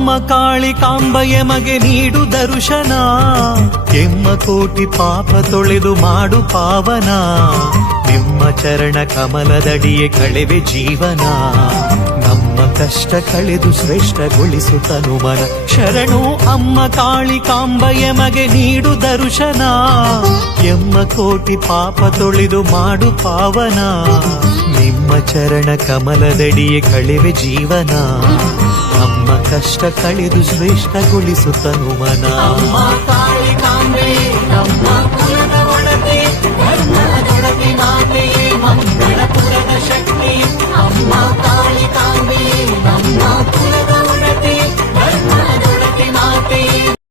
ಅಮ್ಮ ಕಾಳಿಕಾಂಬ ಎಮಗೆ ನೀಡು ದರ್ಶನ, ಎಮ್ಮ ಕೋಟಿ ಪಾಪ ತೊಳೆದು ಮಾಡು ಪಾವನ, ನಿಮ್ಮ ಚರಣ ಕಮಲದಡಿಯೇ ಕಳೆವೆ ಜೀವನ, ನಮ್ಮ ಕಷ್ಟ ಕಳೆದು ಶ್ರೇಷ್ಠಗೊಳಿಸು ತನುಮನ. ಶರಣು ಅಮ್ಮ ಕಾಳಿಕಾಂಬ ಎಮಗೆ ನೀಡು ದರ್ಶನ, ಎಮ್ಮ ಕೋಟಿ ಪಾಪ ತೊಳೆದು ಮಾಡು ಪಾವನ, ನಿಮ್ಮ ಚರಣ ಕಮಲದಡಿಯೇ ಕಳೆವೆ ಜೀವನ, ನಮ್ಮ ಕಷ್ಟ ಕಳೆದು ಶ್ರೇಷ್ಠಗೊಳಿಸು ತನುಮನ. ಅಮ್ಮ ಕಾಳಿಕಾಂಬೆ ನಮ್ಮ ಕುಲದ ಒಡತಿ, ಧರ್ಮದ ದೊಡತಿ ಮಾತೆಯೇ ಮಂಗಳ